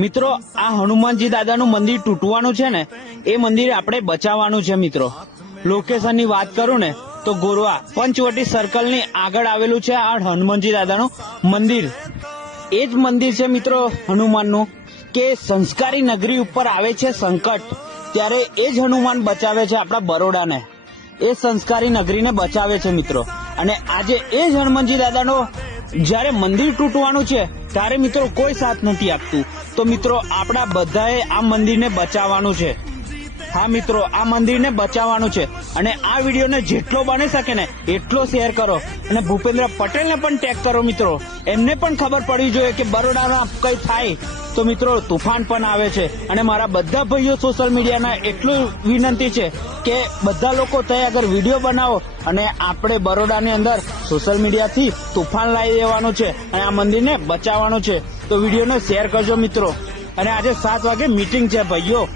મિત્રો આ હનુમાનજી દાદાનું મંદિર તૂટવાનું છે ને, એ મંદિર આપણે બચાવવાનું છે મિત્રો. લોકેશનની વાત કરું ને તો ગોરવા પંચવટી સર્કલની આગળ આવેલું છે આ હનુમાનજી દાદાનું મંદિર. એ જ મંદિર છે મિત્રો હનુમાનનું કે સંસ્કારી નગરી ઉપર આવે છે સંકટ, ત્યારે એ જ હનુમાન બચાવે છે આપણા બરોડાને, એ સંસ્કારી નગરીને બચાવે છે મિત્રો. અને આજે એ જ હનુમાનજી દાદાનો જ્યારે મંદિર તૂટવાનું છે ત્યારે મિત્રો કોઈ સાથ નથી આપતું. તો મિત્રો આપણા બધાએ આ મંદિરને બચાવવાનું છે. હા મિત્રો, આ મંદિરને બચાવવાનું છે અને આ વિડીયોને જેટલો બની શકે ને એટલો શેર કરો અને ભૂપેન્દ્ર પટેલને પણ ટેગ કરો મિત્રો. એમને પણ ખબર પડવી જોઈએ કે બરોડામાં કઈ થાય તો મિત્રો તુફાન પણ આવે છે. અને મારા બધા ભાઈઓ સોશિયલ મીડિયાના એટલું વિનંતી છે કે બધા લોકો ત્યાં આગળ વિડીયો બનાવો અને આપણે બરોડાની અંદર સોશિયલ મીડિયાથી તુફાન લાવી દેવાનું છે અને આ મંદિરને બચાવવાનું છે. તો વિડીયોને શેર કરજો મિત્રો. અને આજે 7 વાગે મીટિંગ છે ભાઈઓ.